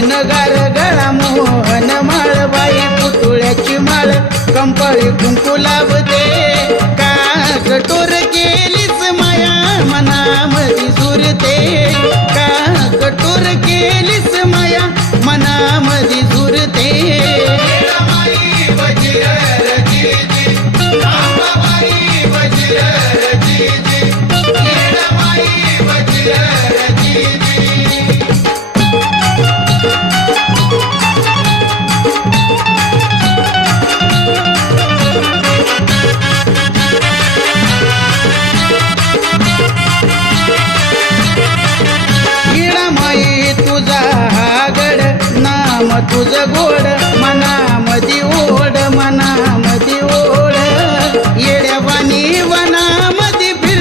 नगार गळा मोहन माळ बाई पुतळ्याची माळ कंपाळी कुंकू लावते कास टोर केली